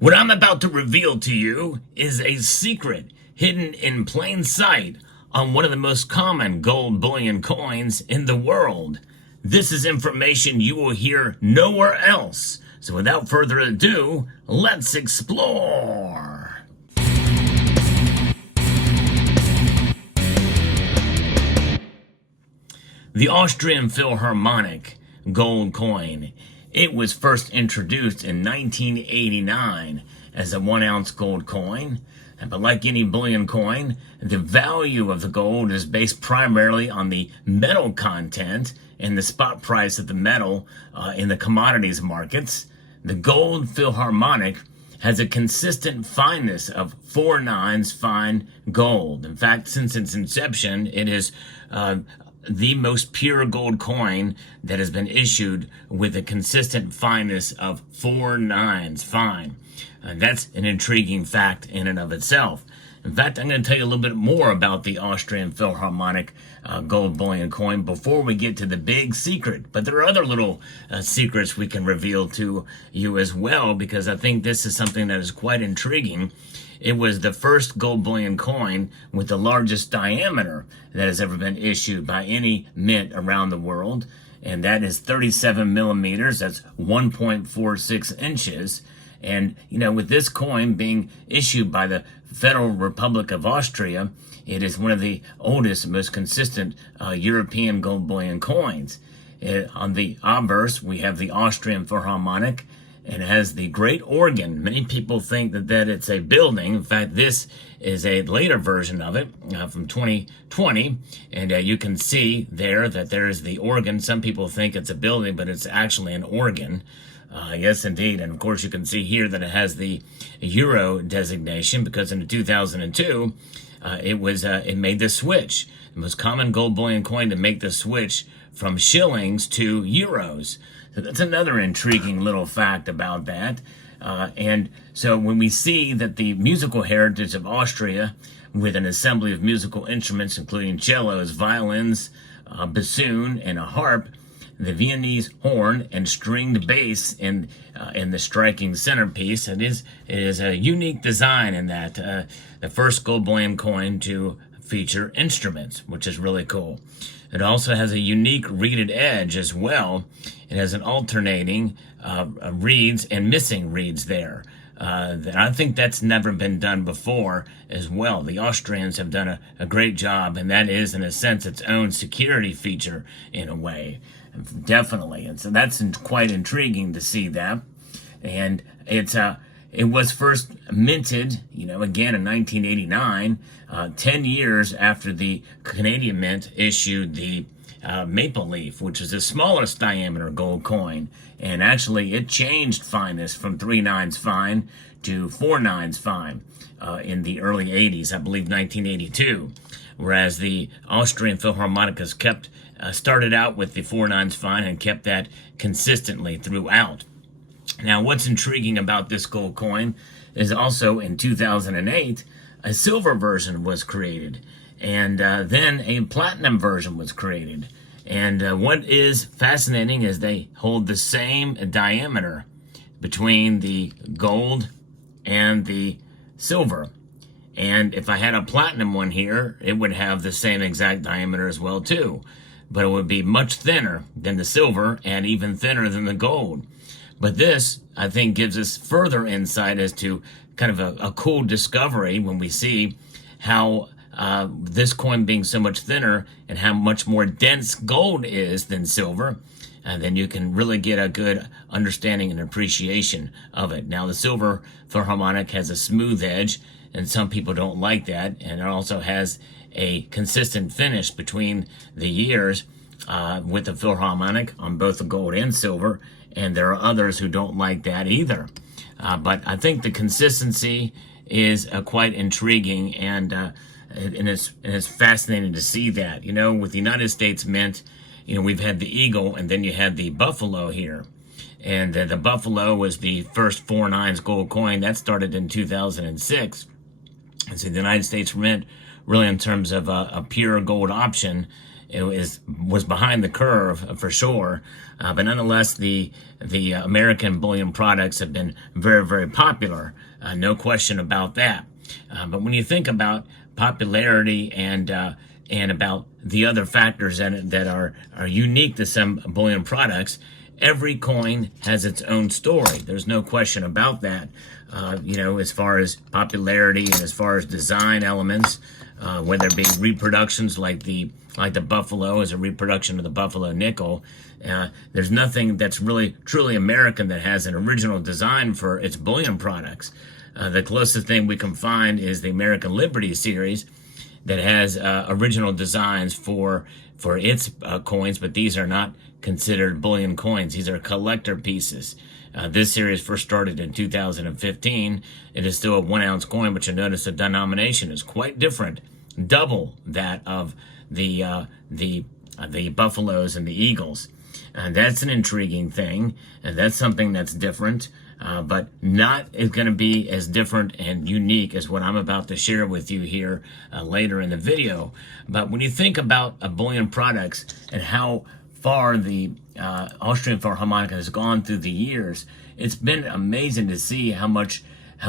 What I'm about to reveal to you is a secret hidden in plain sight on one of the most common gold bullion coins in the world. This is information you will hear nowhere else. So without further ado, let's explore. The Austrian Philharmonic gold coin. It was first introduced in 1989 as a 1-ounce gold coin. But like any bullion coin, the value of the gold is based primarily on the metal content and the spot price of the metal in the commodities markets. The gold Philharmonic has a consistent fineness of 4/9 fine gold. In fact, since its inception, it is the most pure gold coin that has been issued with a consistent fineness of 4/9 fine. That's an intriguing fact in and of itself. In fact, I'm going to tell you a little bit more about the Austrian Philharmonic gold bullion coin before we get to the big secret. But there are other little secrets we can reveal to you as well, because I think this is something that is quite intriguing. It was the first gold bullion coin with the largest diameter that has ever been issued by any mint around the world, and that is 37 millimeters. That's 1.46 inches. And, with this coin being issued by the Federal Republic of Austria, it is one of the oldest, most consistent European gold bullion coins. On the obverse, we have the Austrian Philharmonic, and it has the great organ. Many people think that it's a building. In fact, this is a later version of it from 2020, and you can see there that there is the organ. Some people think it's a building, but it's actually an organ. Yes, indeed. And of course, you can see here that it has the euro designation because in 2002, it made the switch. The most common gold bullion coin to make the switch from shillings to euros. So that's another intriguing little fact about that. And so when we see that the musical heritage of Austria, with an assembly of musical instruments, including cellos, violins, bassoon, and a harp, the Viennese horn and stringed bass in the striking centerpiece. It is a unique design in that the first gold bullion coin to feature instruments, which is really cool. It also has a unique reeded edge as well. It has an alternating reeds and missing reeds there. I think that's never been done before as well. The Austrians have done a great job, and that is, in a sense, its own security feature in a way. Definitely. And so that's quite intriguing to see that. And it was first minted, again in 1989, 10 years after the Canadian Mint issued the maple leaf, which is the smallest diameter gold coin. And actually, it changed fineness from 3/9 fine to 4/9 fine in the early 80s, I believe 1982. Whereas the Austrian Philharmonic has started out with the 4/9 fine and kept that consistently throughout. Now, what's intriguing about this gold coin is also in 2008, a silver version was created, and then a platinum version was created. And what is fascinating is they hold the same diameter between the gold and the silver. And if I had a platinum one here, it would have the same exact diameter as well too. But it would be much thinner than the silver and even thinner than the gold. But this, I think, gives us further insight as to kind of a cool discovery when we see how this coin being so much thinner and how much more dense gold is than silver. And then you can really get a good understanding and appreciation of it. Now, the silver Philharmonic has a smooth edge, and some people don't like that. And it also has a consistent finish between the years with the Philharmonic on both the gold and silver. And there are others who don't like that either. But I think the consistency is quite intriguing, and it's fascinating to see that. With the United States Mint, we've had the eagle, and then you had the buffalo here. And the buffalo was the first 4/9 gold coin. That started in 2006. And so the United States Mint, really in terms of a pure gold option, was behind the curve for sure, but nonetheless, the American bullion products have been very, very popular. No question about that. But when you think about popularity and about the other factors that are unique to some bullion products, every coin has its own story. There's no question about that. As far as popularity and as far as design elements, whether it be reproductions like the Buffalo as a reproduction of the Buffalo nickel. There's nothing that's really truly American that has an original design for its bullion products. The closest thing we can find is the American Liberty series that has original designs for its coins, but these are not considered bullion coins. These are collector pieces. This series first started in 2015. It is still a 1 ounce coin, but you'll notice the denomination is quite different, double that of the Buffaloes and the Eagles. That's an intriguing thing, and that's something that's different, but not is going to be as different and unique as what I'm about to share with you here later in the video. But when you think about bullion products and how far the Austrian Philharmonic has gone through the years, it's been amazing to see how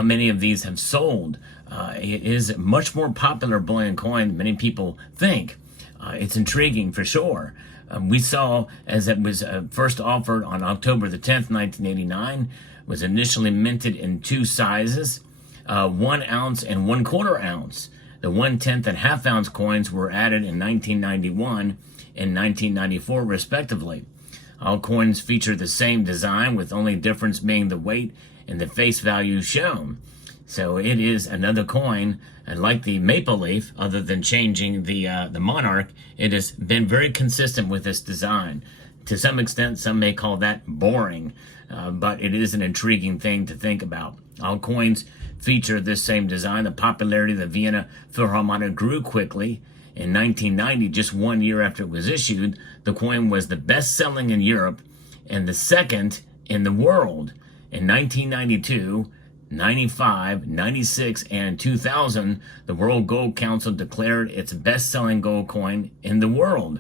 many of these have sold. It is a much more popular bullion coin than many people think. It's intriguing for sure. We saw, as it was first offered on October the 10th, 1989, was initially minted in 2 sizes, 1 ounce and 1/4 ounce. The 1/10 and ½ ounce coins were added in 1991 and 1994 respectively. All coins feature the same design, with only difference being the weight and the face value shown. So it is another coin, and like the maple leaf, other than changing the monarch, it has been very consistent with this design. To some extent, some may call that boring, but it is an intriguing thing to think about. All coins feature this same design. The popularity of the Vienna Philharmonic grew quickly. In 1990, just 1 year after it was issued, the coin was the best-selling in Europe and the second in the world. In 1992, 95, 96, and 2000, the World Gold Council declared its best-selling gold coin in the world.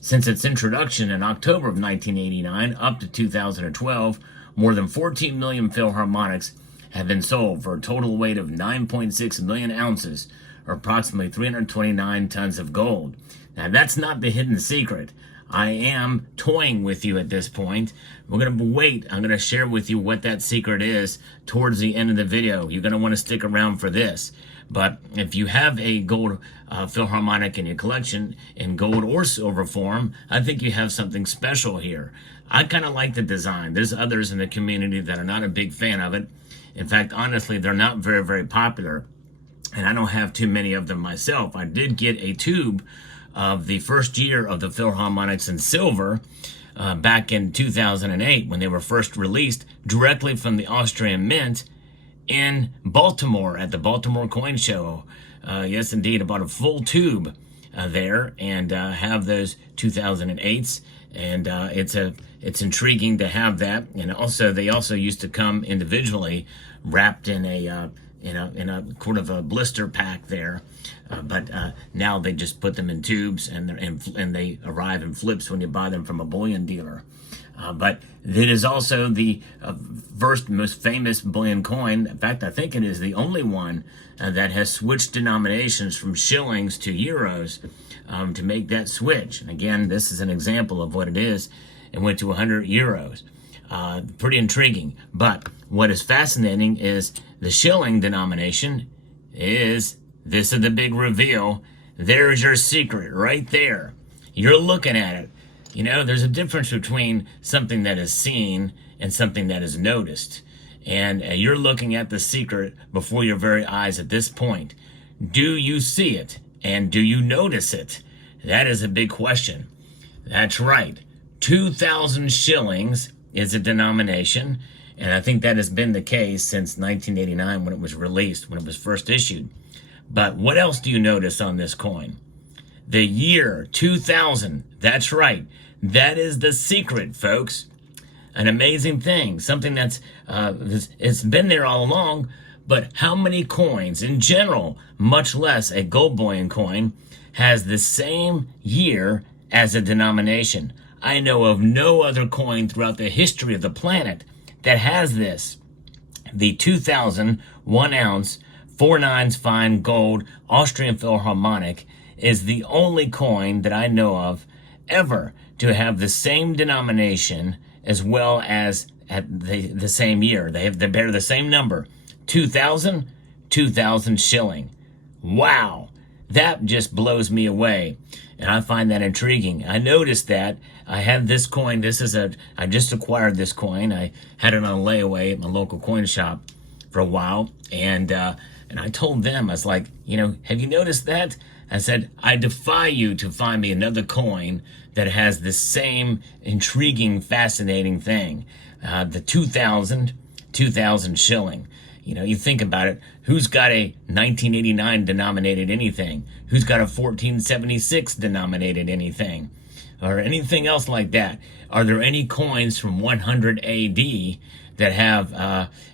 Since its introduction in October of 1989 up to 2012, more than 14 million Philharmonics have been sold for a total weight of 9.6 million ounces, or approximately 329 tons of gold. Now, that's not the hidden secret. I am toying with you at this point. We're going to wait. I'm going to share with you what that secret is towards the end of the video. You're going to want to stick around for this. But if you have a gold Philharmonic in your collection in gold or silver form, I think you have something special here. I kind of like the design. There's others in the community that are not a big fan of it. In fact, honestly, they're not very, very popular. And I don't have too many of them myself. I did get a tube of the first year of the Philharmonics in silver back in 2008 when they were first released directly from the Austrian Mint in Baltimore at the Baltimore Coin Show. Yes, indeed, I bought a full tube there and have those 2008s, and it's intriguing to have that. And also, they also used to come individually wrapped in a sort of a blister pack there, but now they just put them in tubes and they arrive in flips when you buy them from a bullion dealer. But it is also the first most famous bullion coin. In fact, I think it is the only one that has switched denominations from shillings to euros to make that switch. And again, this is an example of what it is. It went to 100 euros. Pretty intriguing. But what is fascinating is the shilling denomination is, this is the big reveal. There's your secret right there. You're looking at it. You know, there's a difference between something that is seen and something that is noticed. And you're looking at the secret before your very eyes at this point. Do you see it? And do you notice it? That is a big question. That's right. 2,000 shillings is a denomination. And I think that has been the case since 1989 when it was released, when it was first issued. But what else do you notice on this coin? The year 2000. That's right. That is the secret, folks. An amazing thing. Something that's it's been there all along. But how many coins in general, much less a gold bullion coin, has the same year as a denomination. I know of no other coin throughout the history of the planet that has this. The 2000 1 ounce 4/9 fine gold Austrian Philharmonic is the only coin that I know of ever to have the same denomination as well as at the same year. They bear the same number, 2000 shilling. Wow, that just blows me away, and I find that intriguing. I noticed that I had this coin. I just acquired this coin. I had it on layaway at my local coin shop for a while, and I told them, I was like, have you noticed that? I said, I defy you to find me another coin that has the same intriguing, fascinating thing. The 2000 shilling. You think about it, who's got a 1989 denominated anything? Who's got a 1476 denominated anything? Or anything else like that? Are there any coins from 100 AD that have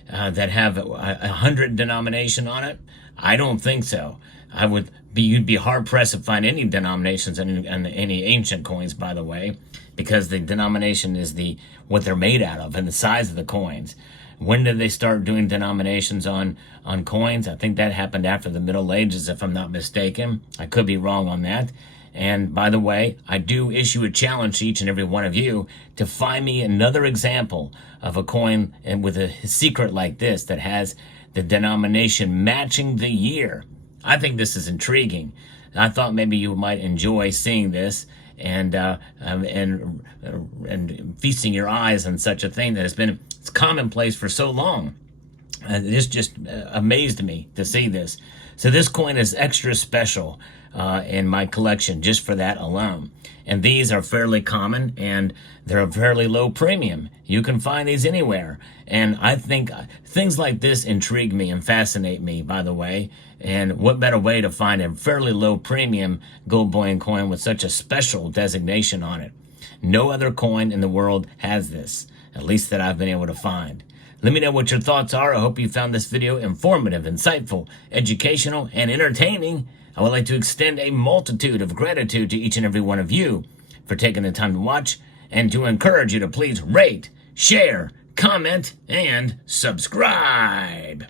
100 denomination on it? I don't think so. You'd be hard pressed to find any denominations in any ancient coins, by the way, because the denomination is what they're made out of and the size of the coins. When did they start doing denominations on coins? I think that happened after the Middle Ages, if I'm not mistaken. I could be wrong on that. And by the way, I do issue a challenge to each and every one of you to find me another example of a coin and with a secret like this that has the denomination matching the year. I think this is intriguing. I thought maybe you might enjoy seeing this and feasting your eyes on such a thing that has been commonplace for so long. This just amazed me to see this. So this coin is extra special in my collection just for that alone. And these are fairly common and they're a fairly low premium. You can find these anywhere. And I think things like this intrigue me and fascinate me, by the way. And what better way to find a fairly low premium gold bullion coin with such a special designation on it? No other coin in the world has this, at least that I've been able to find. Let me know what your thoughts are. I hope you found this video informative, insightful, educational, and entertaining. I would like to extend a multitude of gratitude to each and every one of you for taking the time to watch and to encourage you to please rate, share, comment, and subscribe.